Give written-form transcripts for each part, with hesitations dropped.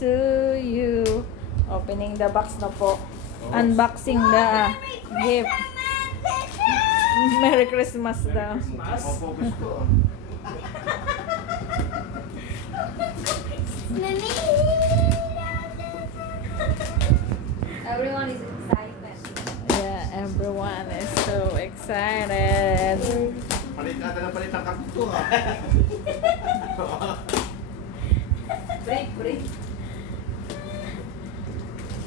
to you. Opening the box na po. Unboxing the gift. Merry Christmas daw. Focus ko. Everyone is excited. Yeah, everyone is so excited. Palit natin ang palit ang karton to ha. Break.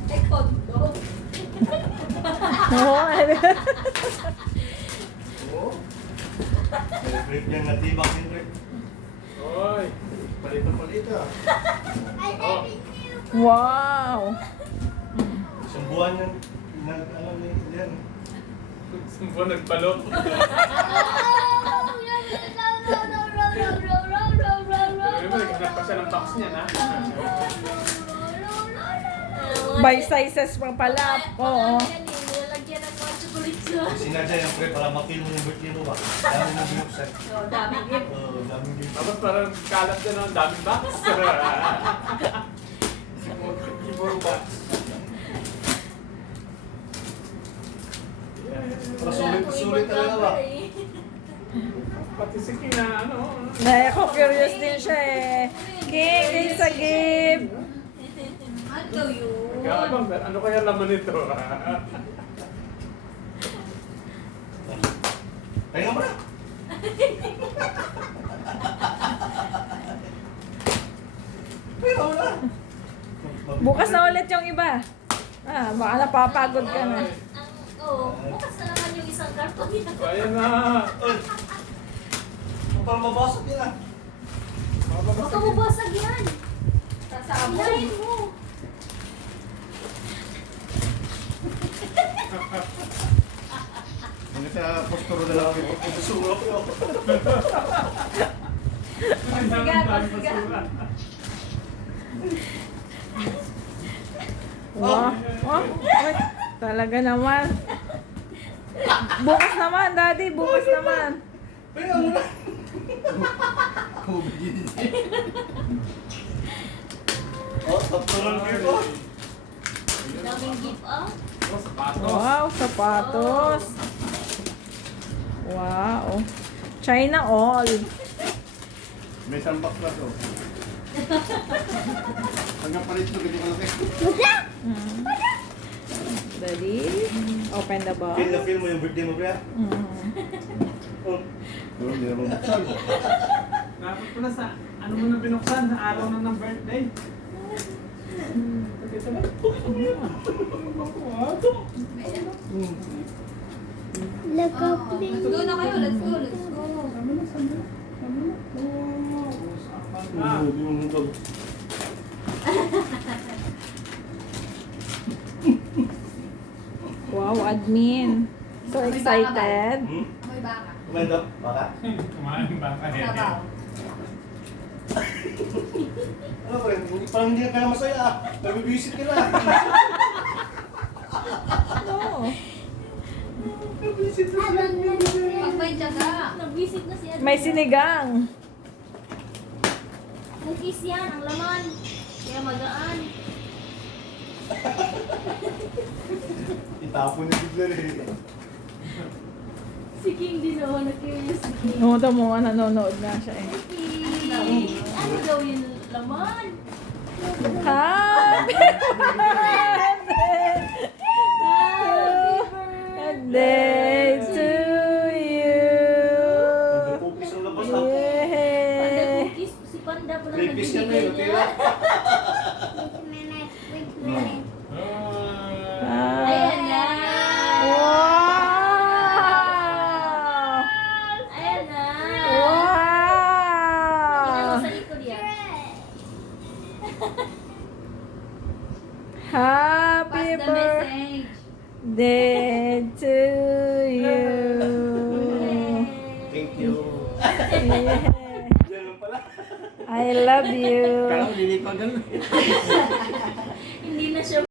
Ekod, go. Oo, Oo. May break niya nga tibak din break. Oy, palit na palit ha. Oh, wow. isang buwan yan. Ano yan? Isang buwan nagpalo. Sabi mo, naghanap pa siya ng box niya, na? By sizes pa pala. Oo. Nilagyan ng mga chocolate sauce. Sinadya yung pre para ma-feel mo yung birthday mo ba? Dami mo binuksan. So, daming gift. Oo, daming gift. Tapos parang kalat siya ng daming box. Puro box. Para sulit talaga ba? Pati si King na ano. Ako curious din siya eh. King, this is a gift. Ano yun? Magkakabang, ano kaya laman nito? Kaya mo na. Kaya mo na. Bukas na ulit yung iba. Baka napapagod ka na. Bukas na naman yung isang karton niya. Ayan na. Oy. Parang mabasag yan ah. Huwag ka mabasag yan. Hilahin mo. Hindi sa posturo na lang ako. Posturo ako. Wow. Oh, ay, talaga naman. Bukas naman, Daddy. Bukas naman. Kaya mo na. Oh, tatlo lang dito. Daming gift, ah. Oh, sapatos. Wow, sapatos. Wow. China all. May sambak na to. Hanggang palit ito, ganyan malaki. Daddy, open the box. Feel mo yung birthday mo, Bria? Oh. Hindi naman buksan. Dapat pala sa, ano mo na binuksan, sa araw na ng birthday. Pagkita na. Let's go na kayo. Let's go. Ah. Wow, admin. So excited. Amoy baka. Kumain daw? Baka? Kumain ba kayo? Sabaw. Ano pa rin? Parang hindi ka masaya ah. Nabibisit ka lang. No. Nabibisit na siya. Pag may tiyaga. Nag-visit na siya. May sinigang. Cookies yan, ang laman. Kaya magaan. Itapon niya bigla rin. Si King din o, na-curious si King. No, mo, nanonood nga siya eh. King, ano daw yung laman? Happy birthday to you. Nagkakukis ang labas ah. Panda Yay. cookies, si Panda pala Crayfish yan nagbibigay eh, tira. Ayan na! Wow! Ayan na! Tingnan mo Wow! sa likod yan. Happy Pass the message. birthday to you. Thank you. Yeah. Yan lang pala. I love you. Kaya lilipagan. Hindi na siya